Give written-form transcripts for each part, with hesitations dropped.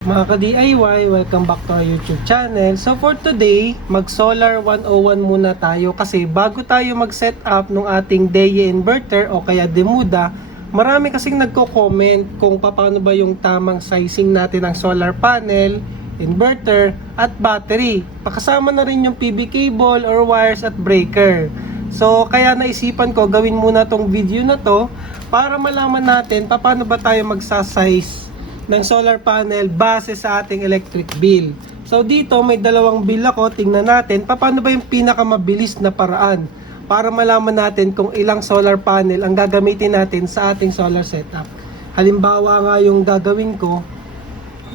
Mga ka-DIY, welcome back to our YouTube channel. So for today, mag-Solar 101 muna tayo kasi bago tayo mag-set up ng ating DEA inverter o kaya Demuda, marami kasing nagko-comment kung paano ba yung tamang sizing natin ng solar panel, inverter, at battery. Pakasama na rin yung PV cable or wires at breaker. So kaya naisipan ko gawin muna tong video na to para malaman natin paano ba tayo magsa-size ng solar panel base sa ating electric bill. So dito may dalawang bill ako, tingnan natin paano ba yung pinakamabilis na paraan para malaman natin kung ilang solar panel ang gagamitin natin sa ating solar setup. Halimbawa nga yung gagawin ko,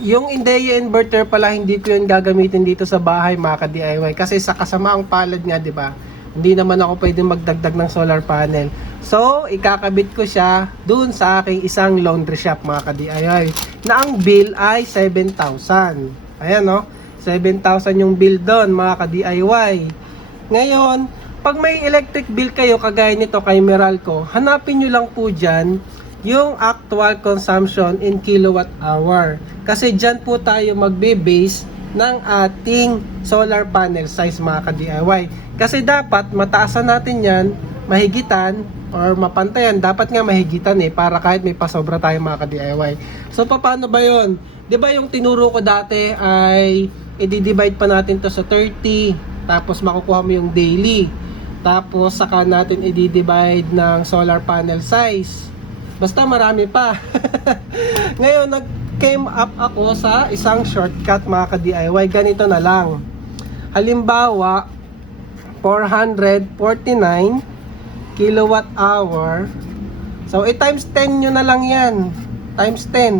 yung DEA inverter pala hindi ko yun gagamitin dito sa bahay mga ka-DIY kasi sa kasamaang palad nga, di ba? Hindi naman ako pwedeng magdagdag ng solar panel. So, ikakabit ko siya dun sa aking isang laundry shop mga ka-DIY na ang bill ay 7,000. Ayan no, 7,000 yung bill doon mga ka-DIY. Ngayon, pag may electric bill kayo kagaya nito kay Meralco, hanapin nyo lang po dyan yung actual consumption in kilowatt hour. Kasi dyan po tayo magbe-base ng ating solar panel size mga ka-DIY. Kasi dapat mataasan natin yan, mahigitan or mapantayan. Dapat nga mahigitan para kahit may pasobra tayo mga ka-DIY. So paano ba yon? 'Di ba yung tinuro ko dati ay i-divide pa natin to sa 30, tapos makukuha mo yung daily. Tapos saka natin i-divide ng solar panel size. Basta marami pa. Ngayon came up ako sa isang shortcut mga ka-DIY. Ganito na lang. Halimbawa, 449 kilowatt hour. So, i-times 10 nyo na lang yan. Times 10.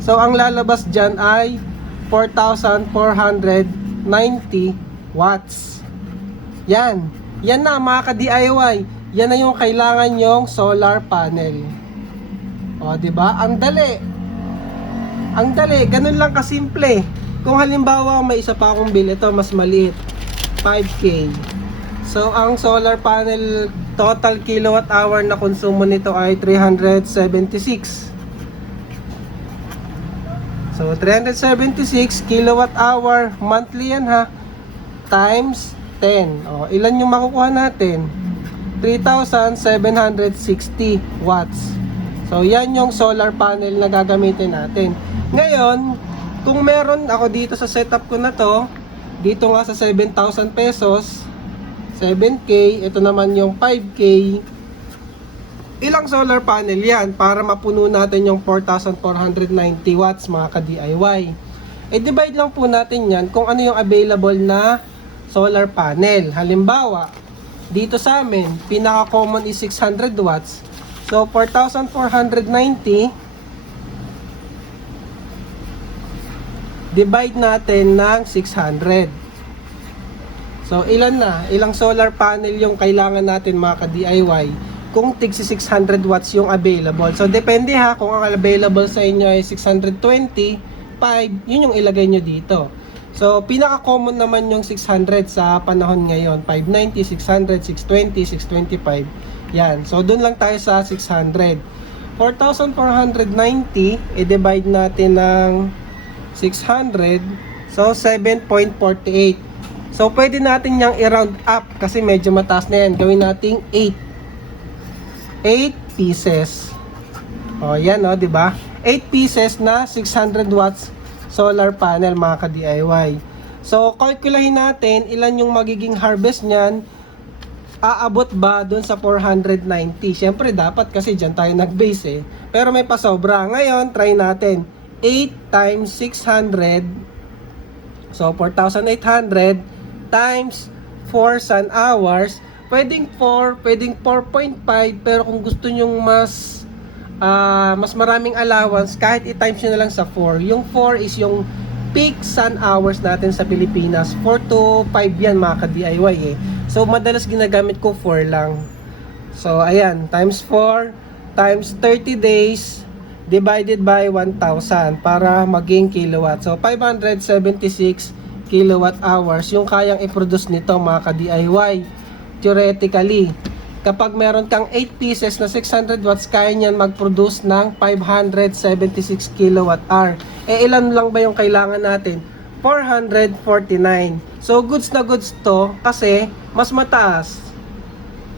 So, ang lalabas dyan ay 4,490 watts. Yan. Yan na mga ka-DIY. Yan na yung kailangan nyong solar panel. O, diba? Ang dali. Ang dali, ganun lang kasimple. Kung halimbawa may isa pa akong bill, ito mas maliit, 5K. So ang solar panel total kilowatt hour na konsumo nito ay 376. So 376 kilowatt hour monthly yan ha, times 10. O, ilan yung makukuha natin? 3,760 watts. So yan yung solar panel na gagamitin natin. Ngayon, kung meron ako dito sa setup ko na to, dito nga sa 7,000 pesos, 7K, ito naman yung 5K, ilang solar panel yan para mapuno natin yung 4,490 watts mga ka-DIY. I-divide lang po natin yan kung ano yung available na solar panel. Halimbawa, dito sa amin, pinaka-common is 600 watts. So, 4,490 divide natin ng 600. So, ilan na? Ilang solar panel yung kailangan natin mga ka-DIY kung tig 600 watts yung available. So, depende ha, kung ang available sa inyo ay 625, yun yung ilagay nyo dito. So, pinaka-common naman yung 600 sa panahon ngayon. 590, 600, 620, 625. Yan. So, dun lang tayo sa 600. 4,490, i-divide natin ng 600. So, 7.48. So, pwede natin yung i-round up kasi medyo mataas na yan. Gawin nating 8. 8 pieces. O, yan o, diba? 8 pieces na 600 watts solar panel mga ka-DIY. So, kalkulahin natin ilan yung magiging harvest niyan. Aabot ba dun sa 490? Siyempre, dapat kasi dyan tayo nag-base Pero may pasobra. Ngayon, try natin. 8 times 600. So, 4,800 times 4 sun hours. Pwedeng 4, pwedeng 4.5. Pero kung gusto nyong mas maraming allowance, kahit i-times nyo na lang sa 4. Yung 4 is yung peak sun hours natin sa Pilipinas. 4 to 5 yan mga ka-DIY So, madalas ginagamit ko 4 lang. So, ayan. Times 4 times 30 days divided by 1,000 para maging kilowatt. So, 576 kilowatt hours yung kayang i-produce nito mga ka-DIY. Theoretically. kapag meron kang 8 pieces na 600 watts, kaya niyan mag-produce ng 576 kilowatt hour. Ilan lang ba yung kailangan natin? 449. So, goods na goods to kasi mas mataas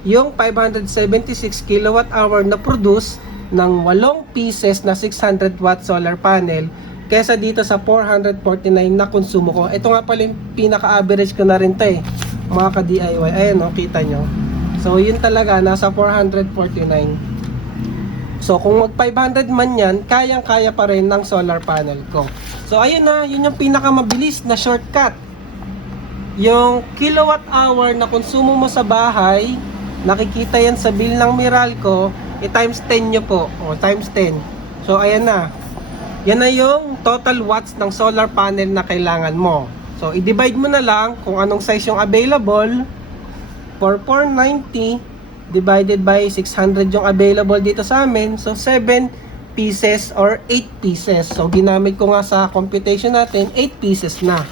yung 576 kilowatt hour na produce ng 8 pieces na 600 watt solar panel kesa dito sa 449 na konsumo ko. Ito nga pala yung pinaka-average ko na rin to mga ka-DIY. Ayan kita nyo. So, yun talaga, nasa 449. So, kung mag 500 man yan, kayang-kaya pa rin ng solar panel ko. So, ayun na, yun yung pinakamabilis na shortcut. Yung kilowatt hour na konsumo mo sa bahay, nakikita yan sa bill ng Meralco, times 10 nyo po, times 10. So, ayan na. Yan na yung total watts ng solar panel na kailangan mo. So, i-divide mo na lang kung anong size yung available. For 490 divided by 600 yung available dito sa amin. So, 7 pieces or 8 pieces. So, ginamit ko nga sa computation natin, 8 pieces na.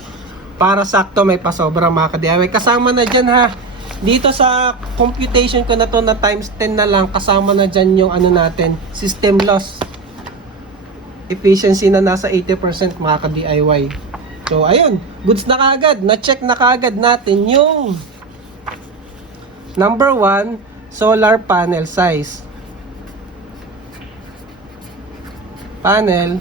Para sakto may pasobra mga ka-DIY. Kasama na dyan ha. Dito sa computation ko na to na times 10 na lang, kasama na dyan yung ano natin, system loss. Efficiency na nasa 80% mga ka-DIY. So, ayun. Goods na kaagad. Na-check na kaagad natin yung number 1, solar panel size. Panel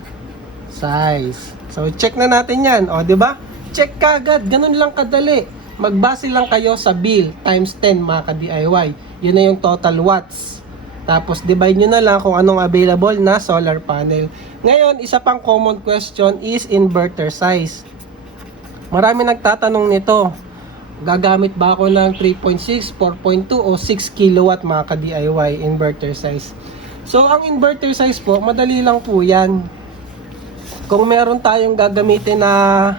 size. So, check na natin yan. O, di ba? Check kaagad. Ganun lang kadali. Magbase lang kayo sa bill times 10 mga ka-DIY. Yun na yung total watts. Tapos, divide nyo na lang kung anong available na solar panel. Ngayon, isa pang common question is inverter size. Marami nagtatanong nito. Gagamit ba ako ng 3.6, 4.2 o 6 kilowatt mga ka-DIY inverter size? So, ang inverter size po, madali lang po yan. Kung meron tayong gagamitin na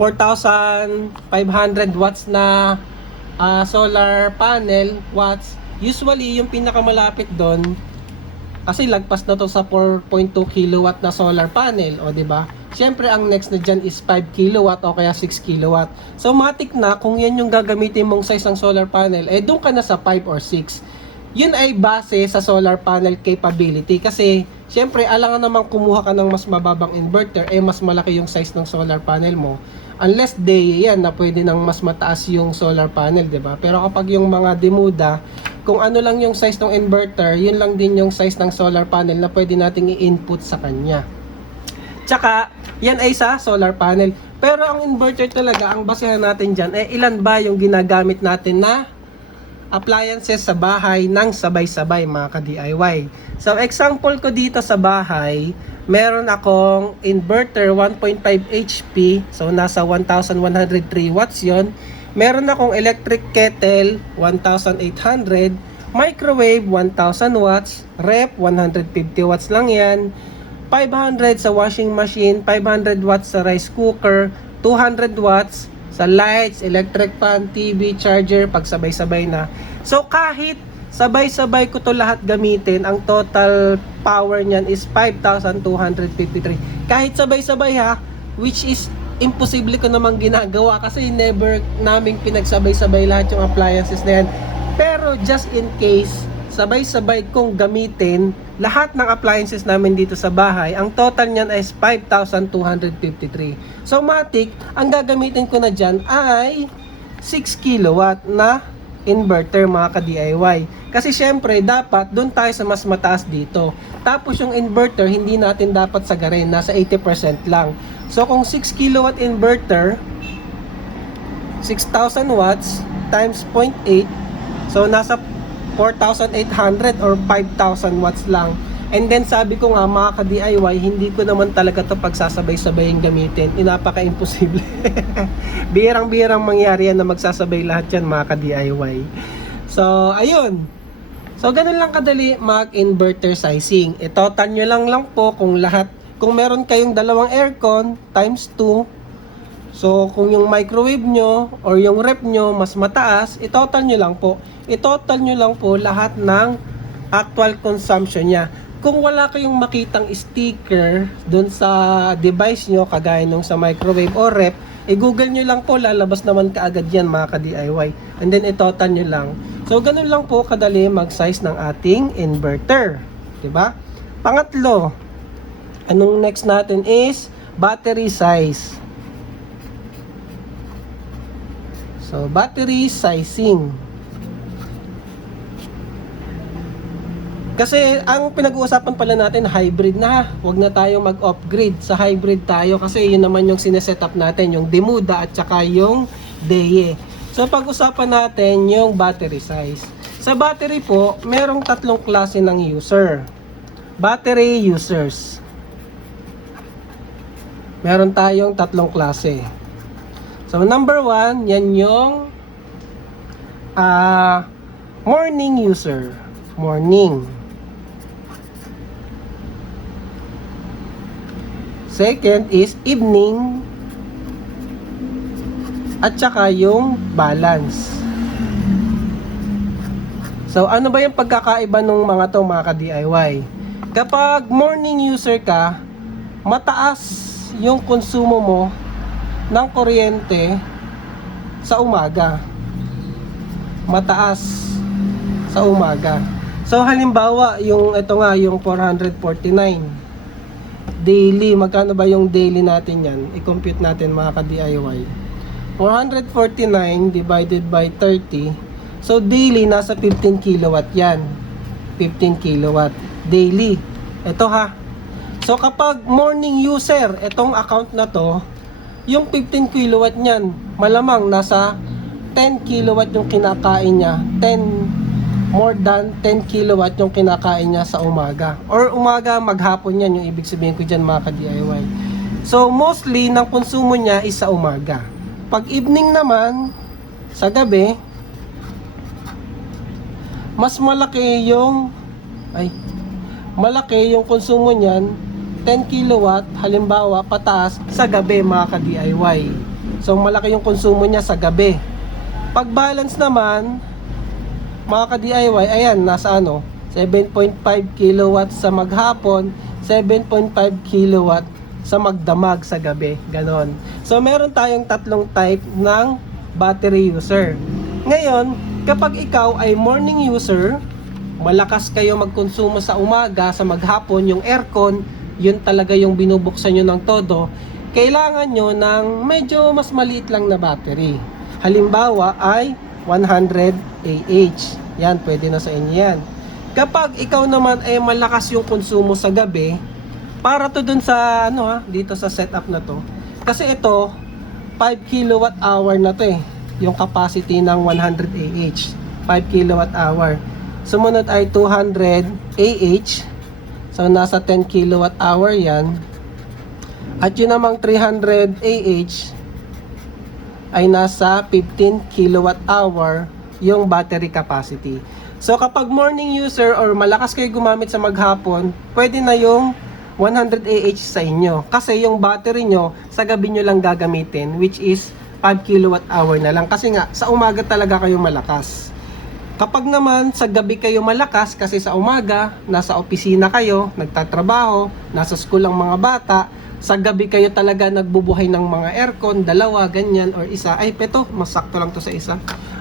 4,500 watts na solar panel watts, usually yung pinakamalapit doon, kasi lagpas na to sa 4.2 kilowatt na solar panel, o di ba? Siyempre, ang next na dyan is 5 kilowatt o kaya 6 kilowatt. So, matik na kung yan yung gagamitin mong size ng solar panel, doon ka na sa 5 or 6. Yun ay base sa solar panel capability. Kasi, siyempre, alangan naman kumuha ka ng mas mababang inverter, mas malaki yung size ng solar panel mo. Unless yan na pwede nang mas mataas yung solar panel, di ba? Pero kapag yung mga demuda, kung ano lang yung size ng inverter, yun lang din yung size ng solar panel na pwede nating i-input sa kanya. Tsaka, yan ay sa solar panel. Pero ang inverter talaga, ang basehan natin dyan, ilan ba yung ginagamit natin na appliances sa bahay ng sabay-sabay mga ka-DIY. So, example ko dito sa bahay, meron akong inverter 1.5 HP. So, nasa 1,103 watts yon. Meron akong electric kettle 1,800. Microwave 1,000 watts. Rep 150 watts lang yan. 500 sa washing machine, 500 watts sa rice cooker, 200 watts sa lights, electric fan, TV, charger, pag sabay-sabay na. So, kahit sabay-sabay ko to lahat gamitin, ang total power niyan is 5,253. Kahit sabay-sabay ha, which is imposible ko namang ginagawa kasi never naming pinagsabay-sabay lahat yung appliances na yan. Pero just in case, sabay-sabay kong gamitin lahat ng appliances namin dito sa bahay, ang total niyan is 5,253. So, matik, ang gagamitin ko na dyan ay 6 kilowatt na inverter mga ka-DIY. Kasi syempre, dapat doon tayo sa mas mataas dito. Tapos yung inverter, hindi natin dapat sagarin, nasa 80% lang. So, kung 6 kilowatt inverter, 6,000 watts times 0.8, so nasa 4,800 or 5,000 watts lang. And then sabi ko nga mga ka-DIY, hindi ko naman talaga ito pagsasabay-sabayin gamitin. Napaka-imposible. Birang-birang mangyari yan na magsasabay lahat yan mga ka-DIY. So, ayun. So, ganun lang kadali mag-inverter sizing. Total nyo lang po kung lahat. Kung meron kayong dalawang aircon, times 2. So, kung yung microwave nyo or yung rep nyo mas mataas, i-total nyo lang po. I-total nyo lang po lahat ng actual consumption niya. kung wala kayong makitang sticker doon sa device nyo, kagaya nung sa microwave o rep, i-google nyo lang po, lalabas naman kaagad yan mga ka-DIY. And then itotal nyo lang. So ganun lang po kadali mag-size ng ating inverter. Diba? Pangatlo, anong next natin is battery size. So battery sizing. Kasi ang pinag-uusapan pala natin hybrid na. Huwag na tayong mag-upgrade. Sa hybrid tayo kasi yun naman yung sineset-up natin, yung Demuda at saka yung DEYE. So pag-usapan natin yung battery size. Sa battery po, merong tatlong klase ng user. Battery users. Meron tayong tatlong klase. So number 1, yan yung morning user. Morning. Second is evening at saka yung balance. So ano ba yung pagkakaiba ng mga to mga ka-DIY? Kapag morning user ka, mataas yung konsumo mo ng kuryente sa umaga. Mataas sa umaga. So halimbawa, yung ito nga, yung 449 daily, magkano ba yung daily natin yan? I-compute natin mga ka-DIY. 449 divided by 30. So daily, nasa 15 kilowatt yan. 15 kilowatt daily. Ito ha. So kapag morning user, itong account na to, yung 15 kilowatt niyan, malamang nasa 10 kilowatt yung kinakain niya. More than 10 kilowatt yung kinakain niya sa umaga. Or umaga, maghapon yan, yung ibig sabihin ko dyan mga ka-DIY. So mostly, ng konsumo niya is sa umaga. Pag evening naman, sa gabi, mas malaki yung konsumo niyan, 10 kilowatt, halimbawa, pataas sa gabi mga ka-DIY. So malaki yung konsumo niya sa gabi. Pag balance naman, mga ka-DIY, ayan, nasa 7.5 kilowatt sa maghapon, 7.5 kilowatt sa magdamag sa gabi, ganon. So meron tayong tatlong type ng battery user. Ngayon, kapag ikaw ay morning user, malakas kayo magkonsumo sa umaga, sa maghapon, yung aircon, yun talaga yung binubuksan nyo ng todo, kailangan nyo ng medyo mas maliit lang na battery. Halimbawa ay 100 AH. Yan, pwede na sa inyo yan. Kapag ikaw naman ay malakas yung konsumo sa gabi, para to dun sa dito sa setup na to. Kasi ito 5 kilowatt hour na to eh. Yung capacity ng 100 AH. 5 kilowatt hour. Sumunod ay 200 AH. So nasa 10 kilowatt hour yan. At yun namang 300 AH ay nasa 15 kilowatt hour yung battery capacity. So kapag morning user or malakas kayo gumamit sa maghapon, pwede na yung 100 AH sa inyo. Kasi yung battery nyo, sa gabi nyo lang gagamitin, which is 5 kilowatt hour na lang. Kasi nga, sa umaga talaga kayo malakas. Kapag naman sa gabi kayo malakas, kasi sa umaga, nasa opisina kayo, nagtatrabaho, nasa school ang mga bata, sa gabi kayo talaga nagbubuhay ng mga aircon, dalawa, ganyan, or isa. Ay, peto, masakto lang to sa isa.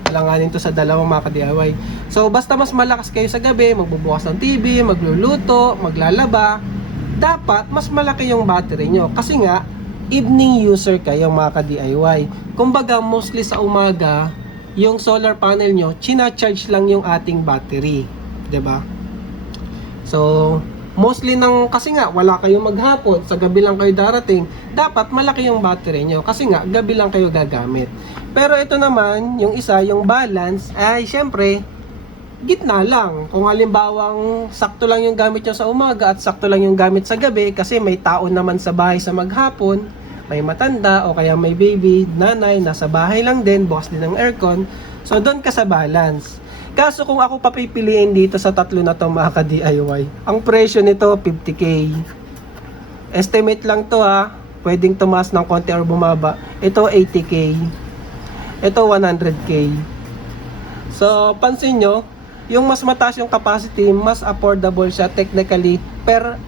Alanganin to sa dalawa mga ka-DIY. So, basta mas malakas kayo sa gabi, magbubukas ng TV, magluluto, maglalaba, dapat mas malaki yung battery nyo. Kasi nga, evening user kayo mga ka-DIY. Kumbaga, mostly sa umaga, yung solar panel nyo, china-charge lang yung ating battery. 'Di ba? So, mostly kasi nga wala kayong maghapon, sa gabi lang kayo darating, dapat malaki yung battery nyo kasi nga gabi lang kayo gagamit. Pero ito naman, yung isa, yung balance, ay syempre gitna lang. Kung halimbawang sakto lang yung gamit nyo sa umaga at sakto lang yung gamit sa gabi kasi may tao naman sa bahay sa maghapon, may matanda o kaya may baby, nanay, nasa bahay lang din, bukas din ng aircon, so doon ka sa balance. Kaso kung ako papipiliin dito sa tatlo na to mga ka-DIY, ang presyo nito 50k. Estimate lang to ha, pwedeng tumaas ng konti or bumaba. Ito 80k. Ito 100k. So pansin nyo, yung mas mataas yung capacity, mas affordable siya technically per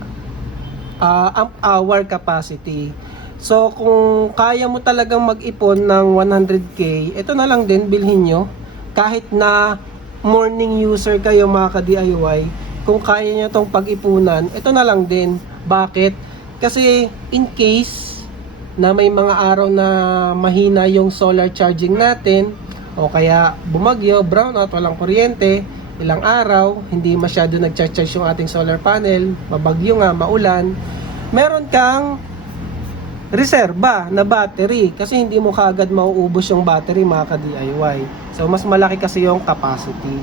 amp hour capacity. So kung kaya mo talagang mag-ipon ng 100k, ito na lang din bilhin nyo. Kahit na morning user kayo mga ka-DIY, kung kaya nyo tong pag-ipunan, ito na lang din. Bakit? Kasi in case na may mga araw na mahina yung solar charging natin, o kaya bumagyo, brownout, walang kuryente, ilang araw, hindi masyado nag-charge yung ating solar panel, mabagyo nga, maulan, meron kang reserba na battery kasi hindi mo kaagad mauubos yung battery mga ka-DIY. So mas malaki kasi yung capacity.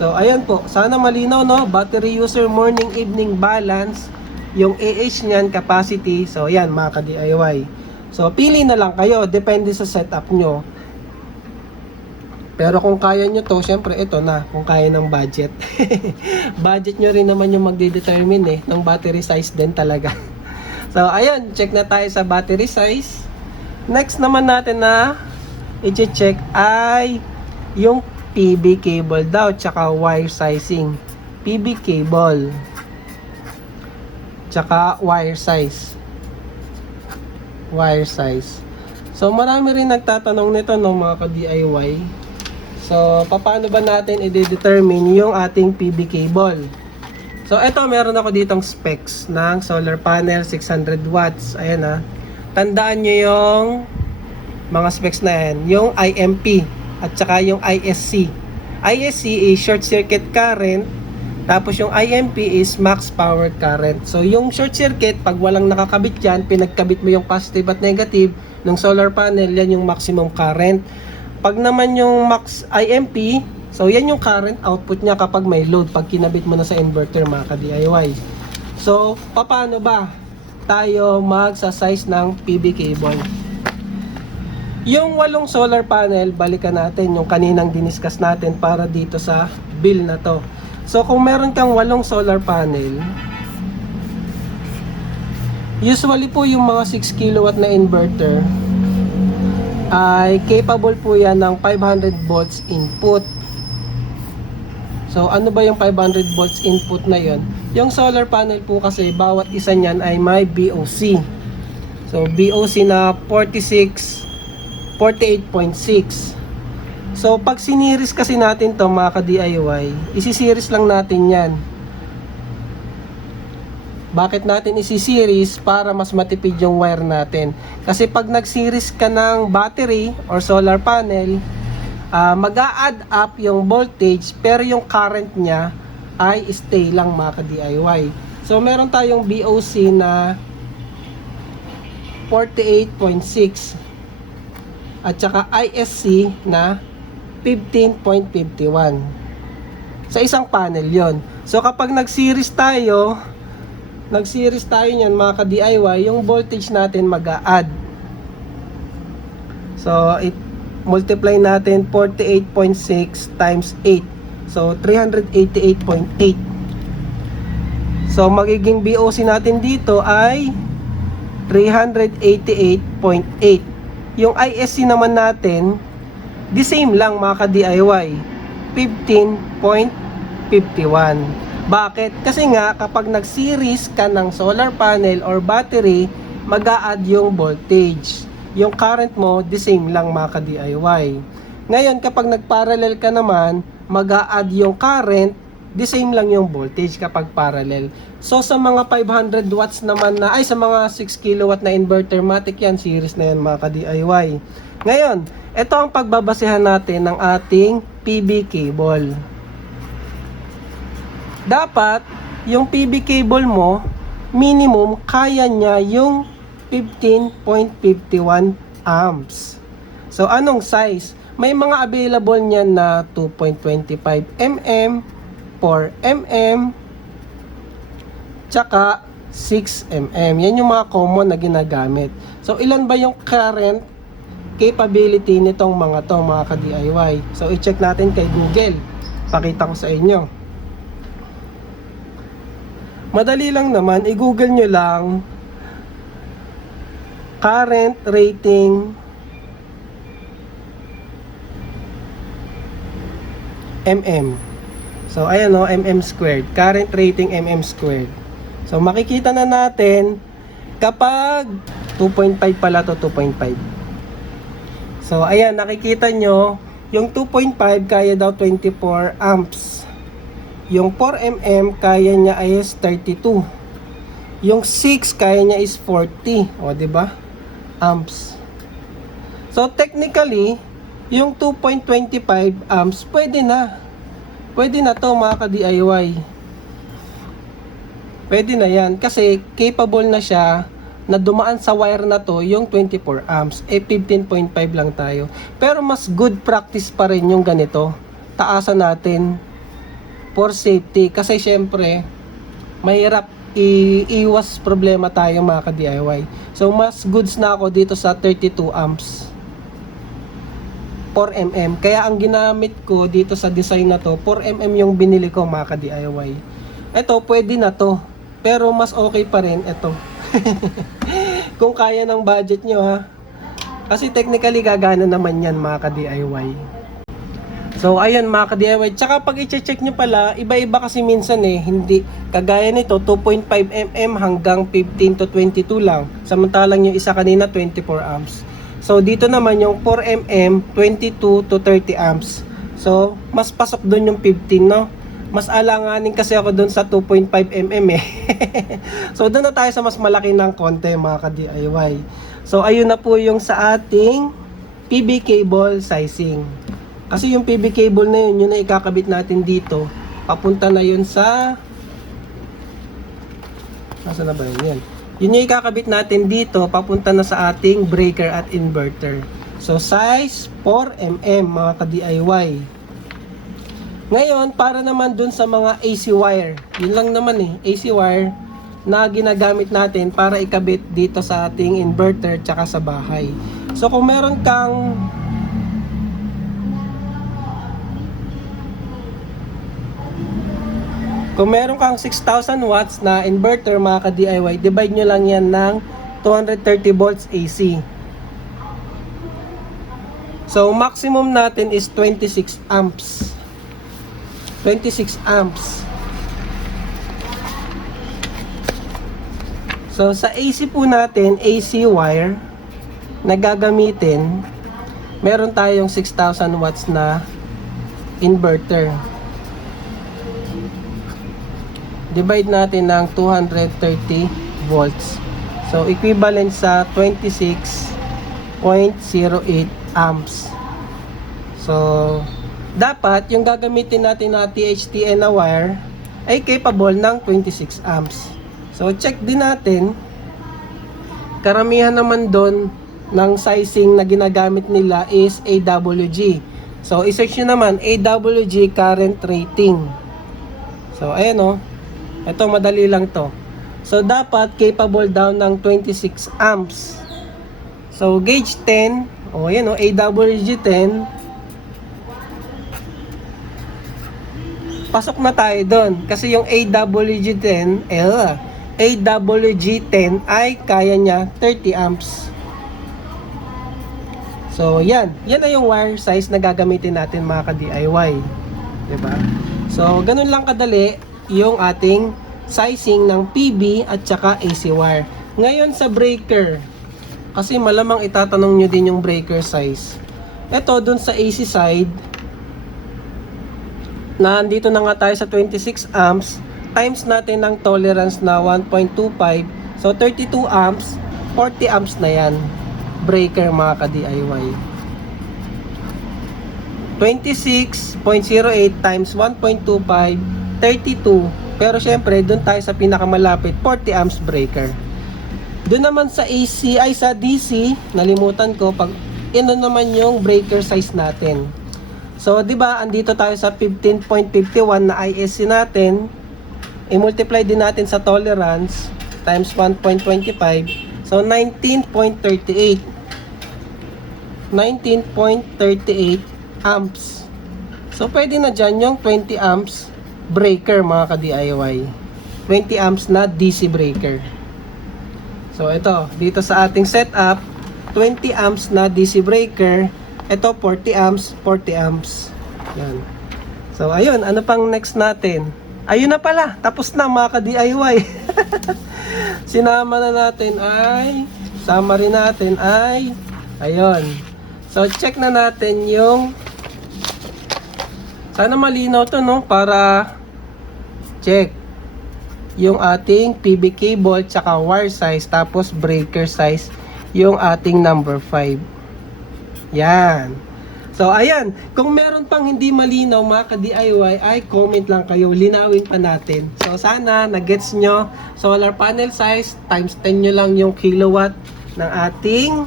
So ayan po, sana malinaw no, battery user morning evening balance, yung AH niyan capacity. So ayan mga ka-DIY. So pili na lang kayo, depende sa setup nyo. Pero kung kaya nyo to, syempre ito na, kung kaya ng budget. Budget nyo rin naman yung magde-determine ng battery size din talaga. So, ayun, check na tayo sa battery size. Next naman natin na i-check ay yung PB cable daw, tsaka wire sizing. PB cable, tsaka wire size. Wire size. So, marami rin nagtatanong nito no, mga ka-DIY. So, paano ba natin i-determine yung ating PB cable? So, ito, meron ako ditong specs ng solar panel, 600 watts. Ayan ha. Tandaan nyo yung mga specs na yan. Yung IMP at saka yung ISC. ISC is short circuit current. Tapos yung IMP is max power current. So, yung short circuit, pag walang nakakabit yan, pinagkabit mo yung positive at negative ng solar panel, yan yung maximum current. Pag naman yung max IMP, so yan yung current output niya kapag may load, pag kinabit mo na sa inverter mga ka-DIY. So, paano ba tayo magsa-size ng PB cable? Yung 8 solar panel, balikan natin yung kaninang diniscuss natin para dito sa bill na to. So, kung meron kang 8 solar panel, usually po yung mga 6 kilowatt na inverter ay capable po yan ng 500 volts input. So, ano ba yung 500 volts input na yon? Yung solar panel po kasi, bawat isa niyan ay may BOC. So, BOC na 48.6. So, pag siniris kasi natin to mga ka-DIY, isisiris lang natin yan. Bakit natin isi-series? Para mas matipid yung wire natin. Kasi pag nag-series ka ng battery or solar panel, mag-a-add up yung voltage pero yung current niya ay stay lang mga ka-DIY. So meron tayong BOC na 48.6 at saka ISC na 15.51 sa isang panel yon. So kapag nag-series tayo niyan mga ka-DIY, yung voltage natin mag-a-add. So multiply natin 48.6 times 8. So 388.8. So magiging BOC natin dito ay 388.8. Yung ISC naman natin, the same lang mga ka-DIY, 15.51. Bakit? Kasi nga kapag nag-series ka ng solar panel or battery, mag-a-add yung voltage. Yung current mo, the same lang mga ka-DIY. Ngayon, kapag nag-parallel ka naman, mag-a-add yung current, the same lang yung voltage kapag parallel. So, sa mga 500 watts naman na, ay sa mga 6 kilowatt na inverter, matic yan, series na yan mga ka-DIY. Ngayon, ito ang pagbabasehan natin ng ating PB cable. Dapat, yung PB cable mo, minimum, kaya niya yung 15.51 amps. So, anong size? May mga available niyan na 2.25 mm, 4 mm, tsaka 6 mm. Yan yung mga common na ginagamit. So, ilan ba yung current capability nitong mga to, mga ka-DIY? So, i-check natin kay Google. Pakita ko sa inyo. Madali lang naman, i-google nyo lang current rating mm. So, ayan o, mm squared. Current rating mm squared. So, makikita na natin kapag 2.5 pala to, 2.5. So, ayan, nakikita nyo, yung 2.5 kaya daw 24 amps. Yung 4mm kaya niya is 32. Yung 6 kaya niya is 40. O, diba? Amps. So, technically, yung 2.25 amps, pwede na. Pwede na to mga ka-DIY. Pwede na yan. Kasi capable na siya na dumaan sa wire na to yung 24 amps. 15.5 lang tayo. Pero mas good practice pa rin yung ganito. Taasan natin for safety. Kasi syempre, mahirap iiwas problema tayo mga ka-DIY. So, mas goods na ako dito sa 32 amps. 4mm. Kaya ang ginamit ko dito sa design na to, 4mm yung binili ko mga ka-DIY. Ito, pwede na to. Pero mas okay pa rin ito. Kung kaya ng budget nyo ha. Kasi technically gagana naman yan mga ka-DIY. So ayan mga ka-DIY. Tsaka pag i-check nyo pala, iba-iba kasi minsan hindi. Kagaya nito, 2.5mm hanggang 15 to 22 lang. Samantalang yung isa kanina, 24 amps. So, dito naman yung 4mm, 22 to 30 amps. So, mas pasok dun yung 15, no? Mas alanganin kasi ako dun sa 2.5mm eh. So, dun na tayo sa mas malaki ng konti, mga ka-DIY. So, ayun na po yung sa ating PB cable sizing. Kasi yung PB cable na yun, yun na ikakabit natin dito. Papunta na yun sa... Nasaan na ba yun? Yan. Yun yung ikakabit natin dito, papunta na sa ating breaker at inverter. So, size 4mm, mga ka-DIY. Ngayon, para naman dun sa mga AC wire. Yun lang naman AC wire na ginagamit natin para ikabit dito sa ating inverter tsaka sa bahay. So, kung meron kang Kung meron kang 6,000 watts na inverter mga ka-DIY, divide nyo lang yan ng 230 volts AC. So, maximum natin is 26 amps. 26 amps. So, sa AC po natin, AC wire, na gagamitin, meron tayong 6,000 watts na inverter. Divide natin ng 230 volts. So, equivalent sa 26.08 amps. So, dapat yung gagamitin natin na THTN na wire ay capable ng 26 amps. So, check din natin. Karamihan naman doon ng sizing na ginagamit nila is AWG. So, isearch nyo naman AWG current rating. So, ayan o. Ito, madali lang to. So, dapat capable daw ng 26 amps. So, gauge 10. O, ayan o, AWG 10. Pasok na tayo doon. Kasi yung AWG 10, AWG 10 ay kaya niya 30 amps. So, yan. Yan na yung wire size na gagamitin natin mga ka-DIY. Diba? So, ganun lang kadali yung ating sizing ng PB at saka AC wire. Ngayon sa breaker, kasi malamang itatanong nyo din yung breaker size. Ito, dun sa AC side, na andito na nga tayo sa 26 amps, times natin ng tolerance na 1.25. So, 32 amps, 40 amps na yan. Breaker mga ka-DIY. 26.08 times 1.25, 32. Pero syempre, doon tayo sa pinakamalapit, 40 amps breaker. Doon naman sa AC, ay sa DC, nalimutan ko, pag ino naman yung breaker size natin. So, di ba andito tayo sa 15.51 na ISC natin. I-multiply din natin sa tolerance times 1.25. So, 19.38. 19.38 amps. So, pwede na dyan yung 20 amps breaker mga ka-DIY. 20 amps na DC breaker. So, ito. Dito sa ating setup, 20 amps na DC breaker. Ito, 40 amps, 40 amps. Yan. So ayun, ano pang next natin? Ayun na pala, tapos na mga ka-DIY. Sama rin natin ay, ayun. So check na natin yung, sana malinaw to no, para check yung ating PB cable, tsaka wire size, tapos breaker size, yung ating number 5. Yan. So, ayan. Kung meron pang hindi malinaw mga ka-DIY, ay comment lang kayo. Linawin pa natin. So, sana nag-gets nyo. Solar panel size, times 10 nyo lang yung kilowatt ng ating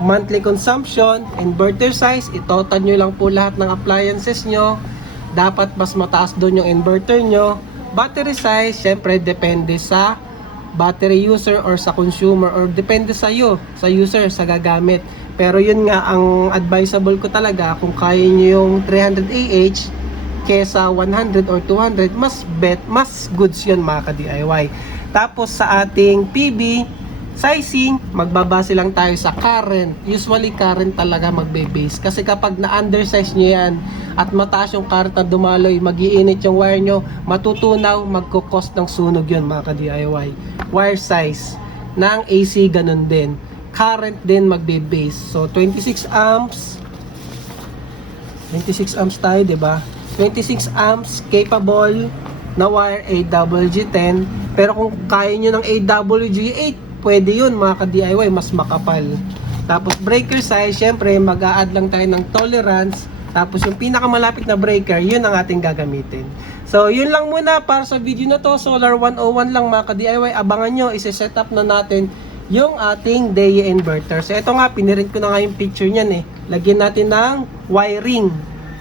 monthly consumption. Inverter size, itotal nyo lang po lahat ng appliances nyo. Dapat mas mataas doon yung inverter nyo. Battery size, syempre depende sa battery user or sa consumer or depende sa iyo, sa user, sa gagamit. Pero yun nga, ang advisable ko talaga, kung kaya nyo yung 300 AH kesa 100 or 200, mas goods yun mga ka-DIY. Tapos sa ating PB sizing, magbabase lang tayo sa current. Usually current talaga magbe-base. Kasi kapag na-undersize nyo yan at mataas yung current na dumaloy, mag-iinit yung wire nyo, matutunaw, magkukos ng sunog yun mga ka-DIY. Wire size ng AC ganun din. Current din magbe-base. So 26 amps tayo, 'di ba? 26 amps capable na wire AWG10. Pero kung kaya niyo ng AWG8, pwede 'yun mga ka-DIY, mas makapal. Tapos breaker size, syempre mag-a-add lang tayo ng tolerance. Tapos yung pinakamalapit na breaker, 'yun ang ating gagamitin. So, yun lang muna para sa video na to. Solar 101 lang mga ka-DIY. Abangan nyo, isi-set up na natin yung ating DEA inverter. So ito nga, pinirin ko na nga yung picture niyan eh. Lagyan natin ng wiring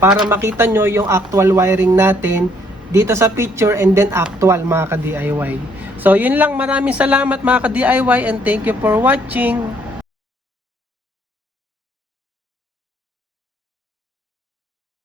para makita nyo yung actual wiring natin dito sa picture and then actual mga ka-DIY. So yun lang, maraming salamat mga ka-DIY and thank you for watching.